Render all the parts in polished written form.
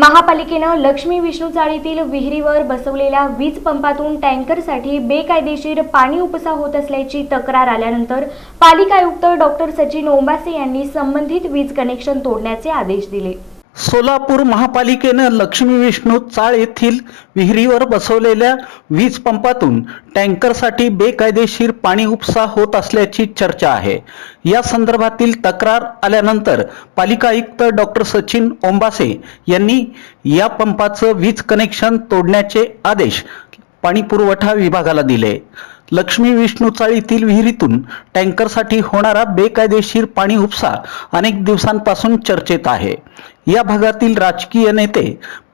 महापालिकेनं लक्ष्मी विष्णू चाळीतील विहिरीवर बसवलेल्या वीज पंपातून टँकरसाठी बेकायदेशीर पाणी उपसा होत असल्याची तक्रार आल्यानंतर पालिका आयुक्त डॉक्टर सचिन ओंबासे यांनी संबंधित वीज कनेक्शन तोडण्याचे आदेश दिले। सोलापूर महापालिकेने लक्ष्मी विष्णू चाळ येथील विहिरीवर बसवलेल्या वीज पंपातून टँकरसाठी बेकायदेशीर पाणी उपसा होत असल्याची चर्चा आहे। या संदर्भातील तक्रार आल्यानंतर पालिका आयुक्त डॉक्टर सचिन ओंबासे यांनी या पंपाचं वीज कनेक्शन तोडण्याचे आदेश पाणी पुरवठा विभागाला दिले। लक्ष्मी विष्णू चाळीतील विहिरीतून टँकरसाठी होणारा बेकायदेशीर पाणी उपसा अनेक दिवसांपासून चर्चेत आहे। या भागातील राजकीय नेते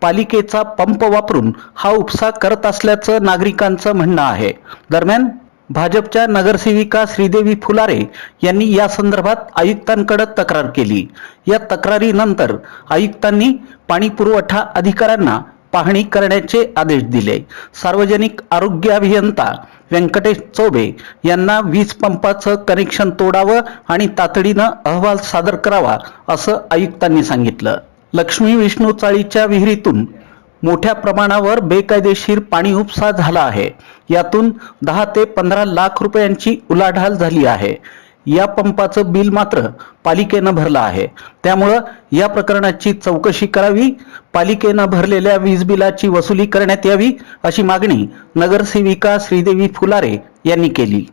पालिकेचा पंप वापरून हा उपसा करत असल्याचं नागरिकांचं म्हणणं आहे। दरम्यान भाजपच्या नगरसेविका श्रीदेवी फुलारे यांनी या संदर्भात आयुक्तांकडे तक्रार केली। या तक्रारीनंतर आयुक्तांनी पाणी पुरवठा अधिकाऱ्यांना पाहणी करण्याचे आदेश दिले। सार्वजनिक आरोग्य अभियंता व्यंकटेश चौबे यांना वीज पंपाचं कनेक्शन तोडावं आणि तातडीनं अहवाल सादर करावा असं आयुक्तांनी सांगितलं। लक्ष्मी विष्णू चाळीच्या विहिरीतून मोठ्या प्रमाणावर बेकायदेशीर पाणी उपसा झाला आहे। यातून 10 ते 15 लाख रुपयांची उलाढाल झाली आहे। या पंपाचं बिल मात्र पालिकेनं भरलं आहे। त्यामुळे या प्रकरणाची चौकशी करावी, पालिकेनं भरलेल्या वीज बिलाची वसुली करण्यात यावी अशी मागणी नगरसेविका श्रीदेवी फुलारे यांनी केली।